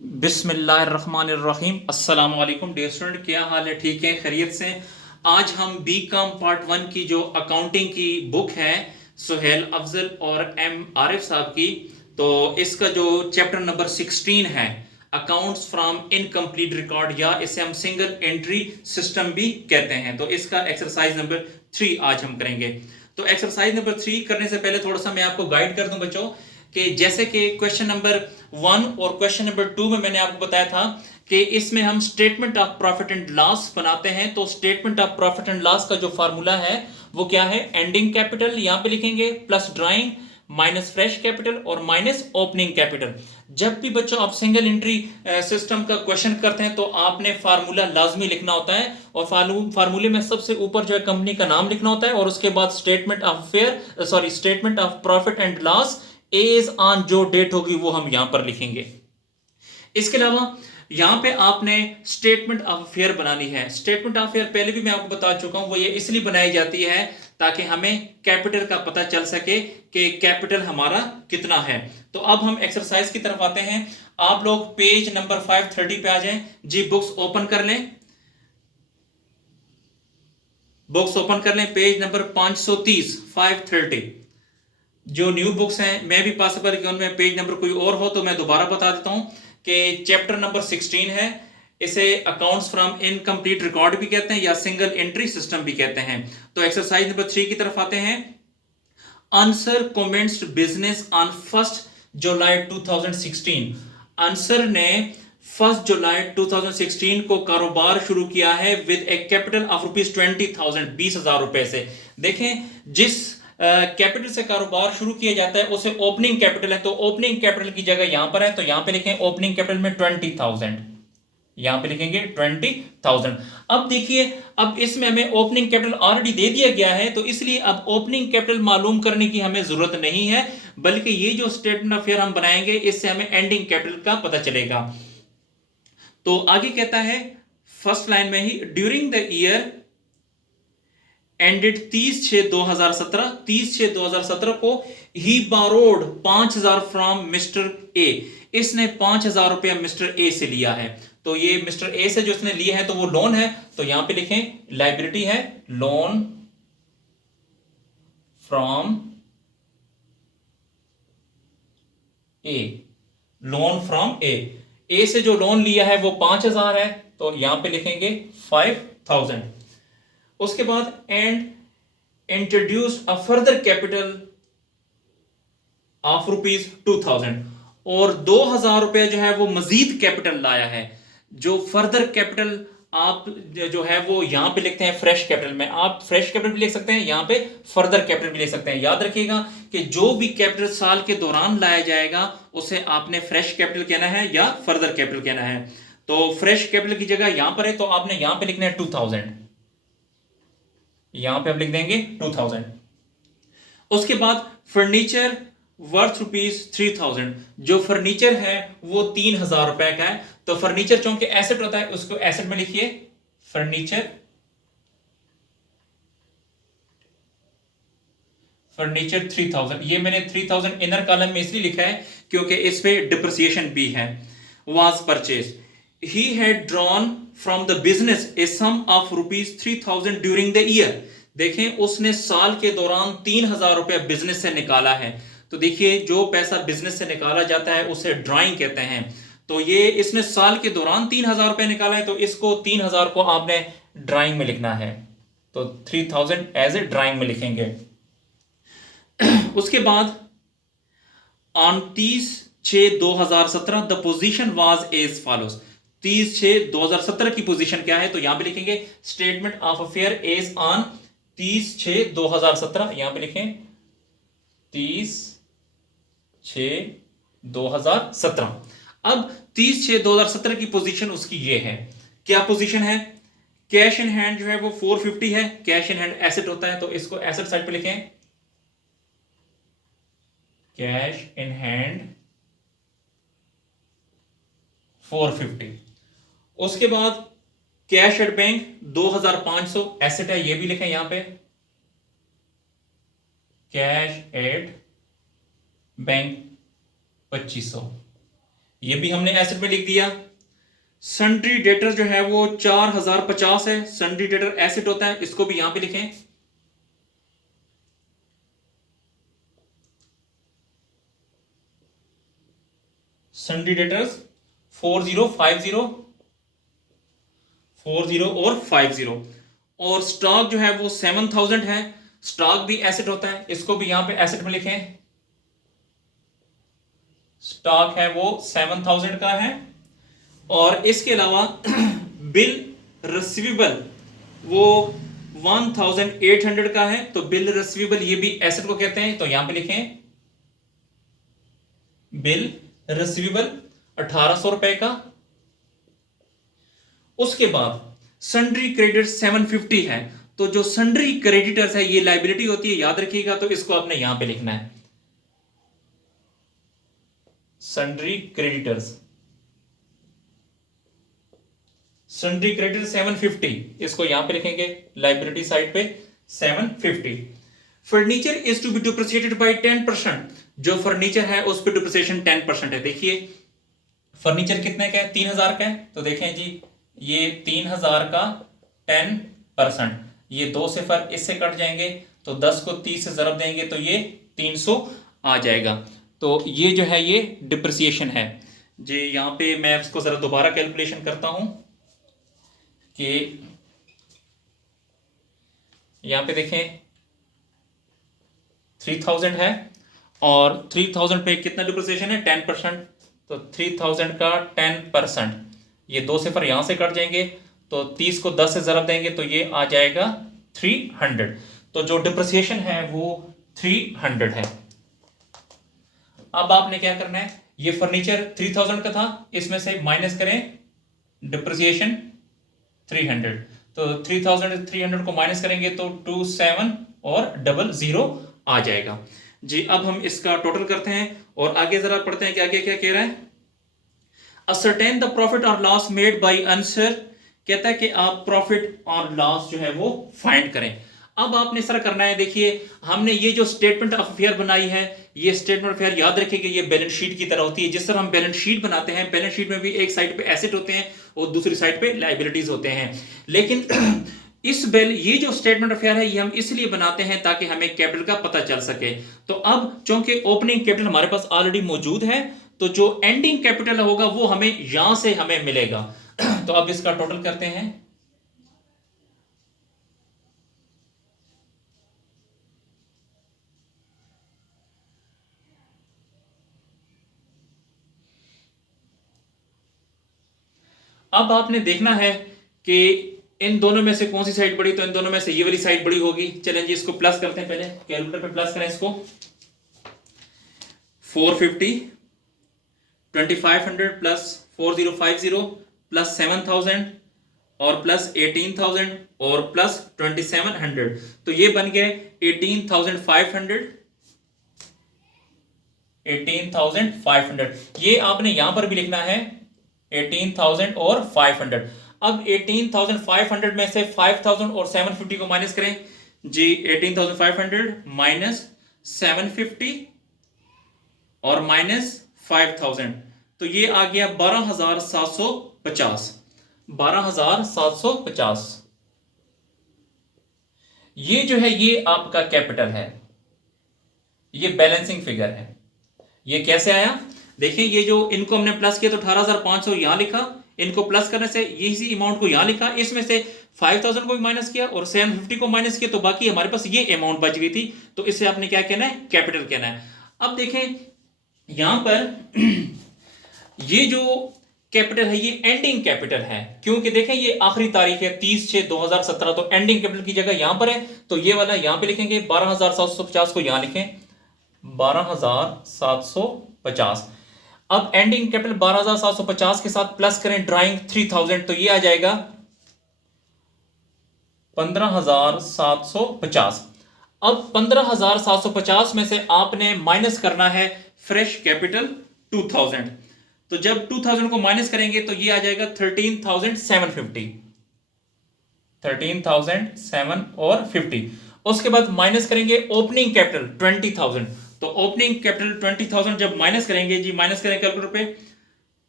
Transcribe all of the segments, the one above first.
बिस्मिल्लाहिर्रहमानिर्रहीम। अस्सलाम वालेकुम डियर स्टूडेंट, क्या हाल है? ठीक है, खैरियत से। आज हम बी कॉम पार्ट वन की जो अकाउंटिंग की बुक है सुहेल अफजल और एम आरिफ साहब की, तो इसका जो चैप्टर नंबर 16 है अकाउंट्स फ्रॉम इनकम्प्लीट रिकॉर्ड, या इसे हम सिंगल एंट्री सिस्टम भी कहते हैं, तो इसका एक्सरसाइज नंबर 3 आज हम करेंगे। तो एक्सरसाइज नंबर 3 करने से पहले थोड़ा सा मैं आपको गाइड कर दूं बच्चों, कि जैसे कि क्वेश्चन नंबर 1 और क्वेश्चन नंबर 2 में मैंने आपको बताया था कि इसमें हम statement of profit and loss बनाते हैं। तो statement of profit and loss का जो फार्मूला है वो क्या है? एंडिंग कैपिटल यहां पे लिखेंगे, plus drawing, minus fresh capital और माइनस ओपनिंग कैपिटल। जब भी बच्चों आप सिंगल एंट्री सिस्टम का क्वेश्चन करते हैं तो आपने फार्मूला लाजमी लिखना होता है, और फार्मूले में सबसे ऊपर जो है कंपनी का नाम लिखना होता है, और उसके बाद statement of fair statement of profit and loss as on जो डेट होगी वो हम यहां पर लिखेंगे। इसके अलावा यहां पे आपने स्टेटमेंट ऑफ अफेयर बनानी है। स्टेटमेंट ऑफ अफेयर पहले भी मैं आपको बता चुका हूं, वो ये इसलिए बनाई जाती है ताकि हमें कैपिटल का पता चल सके कि कैपिटल हमारा कितना है। तो अब हम एक्सरसाइज की तरफ आते हैं। आप लोग पेज नंबर 530 पे आ जाएं जी। बुक्स ओपन कर लें, बुक्स ओपन कर लें, पेज नंबर 530 530। जो न्यू बुक्स हैं, मैं भी पॉसिबल कि उनमें पेज नंबर कोई और हो तो मैं दोबारा बता देता हूं कि चैप्टर नंबर 16 है। इसे अकाउंट्स फ्रॉम इनकम्प्लीट रिकॉर्ड भी कहते हैं या सिंगल एंट्री सिस्टम भी कहते हैं। तो एक्सरसाइज नंबर 3 की तरफ आते हैं। Answer commenced business on 1 July 2016। Answer ने 1 जुलाई 2016 को कारोबार शुरू किया है विद ए कैपिटल ऑफ ₹20,000, 20,000 रुपए से। देखें, जिस कैपिटल से कारोबार शुरू किया जाता है उसे ओपनिंग कैपिटल है, तो ओपनिंग कैपिटल की जगह यहां पर है, तो यहां पे लिखें ओपनिंग कैपिटल में 20,000, यहां पे लिखेंगे 20,000। अब देखिए, अब इसमें हमें ओपनिंग कैपिटल ऑलरेडी दे दिया गया है, तो इसलिए अब ओपनिंग कैपिटल मालूम करने की हमें जरूरत नहीं है, बल्कि ये जो स्टेटमेंट ऑफ फेयर हम बनाएंगे इससे हमें एंडिंग कैपिटल का पता चलेगा। तो आगे कहता है फर्स्ट लाइन में ही, ड्यूरिंग द ईयर एंडेड 30/6/2017, 30/6/2017 को ही बारोड 5,000 फ्रॉम मिस्टर ए। इसने 5,000 रुपया मिस्टर ए से लिया है। तो ये मिस्टर ए से जो इसने लिया है तो वो लोन है, तो यहां पे लिखें लाइबिलिटी है, loan from A, loan from ए। ए से जो लोन लिया है वो 5,000 है, तो यहां पे लिखेंगे 5,000। उसके बाद and introduce a further capital of ₹2,000, और 2,000 रुपया जो है वो मजीद कैपिटल लाया है। जो फर्दर कैपिटल आप जो है वो यहां पे लिखते हैं फ्रेश कैपिटल में। आप फ्रेश कैपिटल भी लिख सकते हैं, यहां पे फर्दर कैपिटल भी लिख सकते हैं। याद रखिएगा कि जो भी कैपिटल साल के दौरान लाया जाएगा उसे आपने फ्रेश कैपिटल कहना है या फर्दर कैपिटल कहना है। तो फ्रेश कैपिटल की जगह यहां पर है, तो आपने यहां पे लिखना है 2,000, यहां पे आप लिख देंगे 2,000। उसके बाद फर्नीचर वर्थ ₹3,000, जो फर्नीचर है वो 3,000 रुपए का है। तो फर्नीचर चूंकि एसेट होता है उसको एसेट में लिखिए, फर्नीचर, फर्नीचर 3,000। ये मैंने 3,000 इनर कॉलम में इसलिए लिखा है क्योंकि इस पे डिप्रिसिएशन भी है। Was purchase, he had drawn from the business A some of ₹3,000 during the year. देखें, उसने साल के दौरान 3,000 रुपया बिजनेस से निकाला है। तो देखिए, जो पैसा बिजनेस से निकाला जाता है उसे ड्राइंग कहते हैं। तो ये इसने साल के दौरान 3,000 रुपया निकाला है, तो इसको 3,000 को आपने ड्राइंग में लिखना है, तो 3,000 एज ए ड्राइंग में लिखेंगे। उसके बाद on 30/6/2017 the position was as follows. 30/6/2017 की पोजीशन क्या है? तो यहां पे लिखेंगे statement of affair as on 30/6/2017, यहां पे लिखें 30/6/2017। अब 30/6/2017 की पोजीशन उसकी ये है। क्या पोजीशन है? कैश इन हैंड जो है वो 450 है, कैश इन हैंड एसेट होता है, तो इसको एसेट साइड पे लिखें, कैश इन हैंड 450। उसके बाद कैश एट बैंक 2,500 एसेट है, ये भी लिखें यहां पे, कैश एट बैंक 2,500। ये भी हमने एसेट में लिख दिया। सन्ड्री डेटर जो है वो 4050 है, सन्ड्री डेटर एसेट होता है, इसको भी यहां पे लिखें। सन्ड्री डेटर्स 4050, 40 और 50, और स्टॉक जो है वो 7000 है, स्टॉक भी एसेट होता है, इसको भी यहां पे एसेट में लिखें। स्टॉक है वो 7000 का है। और इसके अलावा बिल रिसीवेबल वो 1800 का है, तो बिल रिसीवेबल ये भी एसेट को कहते हैं, तो यहां पे लिखें बिल रिसीवेबल 1800 रुपए का। उसके बाद सन्ड्री क्रेडिटर 750 है, तो जो सन्ड्री क्रेडिटर्स है ये लाइबिलिटी होती है, याद रखिएगा, तो इसको आपने यहां पे लिखना है सन्ड्री क्रेडिटर्स। सन्ड्री क्रेडिटर 750, इसको यहां पे लिखेंगे लाइबिलिटी साइड पे 750। Furniture is to be depreciated bye 10%, जो फर्नीचर है उस पर डिप्रिसिएशन 10% है। देखिए फर्नीचर कितने का है, 3000 का है, तो देखें जी ये 3000 का 10%, ये 2 सिफर इससे कट जाएंगे, तो 10 को 30 से ज़रब देंगे तो ये 300 आ जाएगा। तो ये जो है ये डिप्रिसिएशन है जी। यहां पे मैं इसको जरा दोबारा कैलकुलेशन करता हूं कि यहां पे देखें 3000 है और 3000 पे कितना डिप्रिसिएशन है 10%, तो 3000 का 10%, ये 2 सिफर यहां से कट जाएंगे, तो 30 को 10 से ज़रब देंगे तो ये आ जाएगा 300, तो जो डिप्रिसिएशन है वो 300 है। अब आपने क्या करना है, ये फर्नीचर 3000 का था, इसमें से माइनस करें डिप्रिसिएशन 300, तो 3300 को माइनस करेंगे तो 27 और 00 आ जाएगा जी। अब हम इसका टोटल करते हैं और आगे जरा पढ़ते हैं कि आगे क्या कह रहा है। असरटेन द प्रॉफिट और लॉस मेड बाय आंसर, कहता है कि आप प्रॉफिट और लॉस जो है वो फाइंड करें। अब आपने इस तरह करना है, देखिए हमने ये जो स्टेटमेंट ऑफ अफेयर बनाई है, ये स्टेटमेंट ऑफ अफेयर याद रखिए कि ये बैलेंस शीट की तरह होती है। जिस तरह हम बैलेंस शीट बनाते हैं, बैलेंस शीट में भी एक साइड पे एसेट होते हैं और दूसरी साइड पे लायबिलिटीज होते हैं, लेकिन ये जो स्टेटमेंट ऑफ अफेयर है ये हम इसलिए बनाते हैं ताकि हमें कैपिटल का पता चल सके। तो अब चूंकि ओपनिंग कैपिटल हमारे पास ऑलरेडी मौजूद है, तो जो एंडिंग कैपिटल होगा वो हमें यहां से हमें मिलेगा। तो अब इसका टोटल करते हैं। अब आपने देखना है कि इन दोनों में से कौन सी साइड बड़ी, तो इन दोनों में से ये वाली साइड बड़ी होगी। चलें जी इसको प्लस करते हैं, पहले कैलकुलेटर पे प्लस करें इसको। 450 2500 प्लस 4050 प्लस 7000 और प्लस 18000 और प्लस 2700, तो ये बन गए 18500। 18500 ये आपने यहां पर भी लिखना है 18000 और 500। अब 18500 में से 5000 और 750 को माइनस करें जी। 18500 माइनस 750 और माइनस 5000, तो ये आ गया 12750। 12750 ये जो है ये आपका कैपिटल है, ये बैलेंसिंग फिगर है। ये कैसे आया, देखिए ये जो इनको हमने प्लस किया तो 18500 यहां लिखा, इनको प्लस करने से इसी अमाउंट को यहां लिखा, इसमें से 5000 को भी माइनस किया और 750 को माइनस किया, तो बाकी हमारे पास ये अमाउंट बच गई थी, तो इसे आपने क्या कहना है, कैपिटल कहना है। अब देखें यहां पर ये जो कैपिटल है ये एंडिंग कैपिटल है, क्योंकि देखें ये आखिरी तारीख है 30/6/2017, तो एंडिंग कैपिटल की जगह यहां पर है, तो ये वाला यहां पे लिखेंगे। 12750 को यहां लिखें 12750। अब एंडिंग कैपिटल 12750 के साथ प्लस करें ड्राइंग 3000, तो ये आ जाएगा 15750। अब 15750 में से आपने माइनस करना है फ्रेश कैपिटल 2000, तो जब 2000 को माइनस करेंगे तो ये आ जाएगा 13750। 13750। उसके बाद माइनस करेंगे ओपनिंग कैपिटल 20000, तो ओपनिंग कैपिटल 20000 जब माइनस करेंगे जी, माइनस करें कैलकुलेटर पे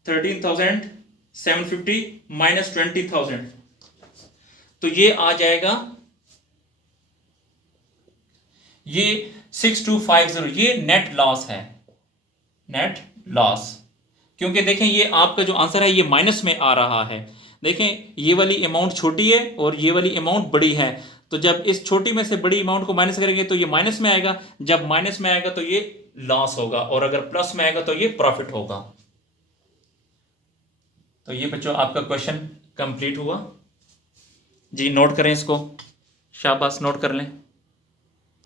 13,750 माइनस 20,000, तो ये आ जाएगा, ये 6250, ये नेट लॉस है, नेट लॉस। क्योंकि देखें ये आपका जो आंसर है ये माइनस में आ रहा है। देखें ये वाली अमाउंट छोटी है और ये वाली अमाउंट बड़ी है, तो जब इस छोटी में से बड़ी अमाउंट को माइनस करेंगे तो ये माइनस में आएगा, जब माइनस में आएगा तो ये लॉस होगा, और अगर प्लस में आएगा तो ये प्रॉफिट होगा। तो ये बच्चों आपका क्वेश्चन कंप्लीट हुआ जी। नोट करें इसको, शाबाश, नोट कर लें।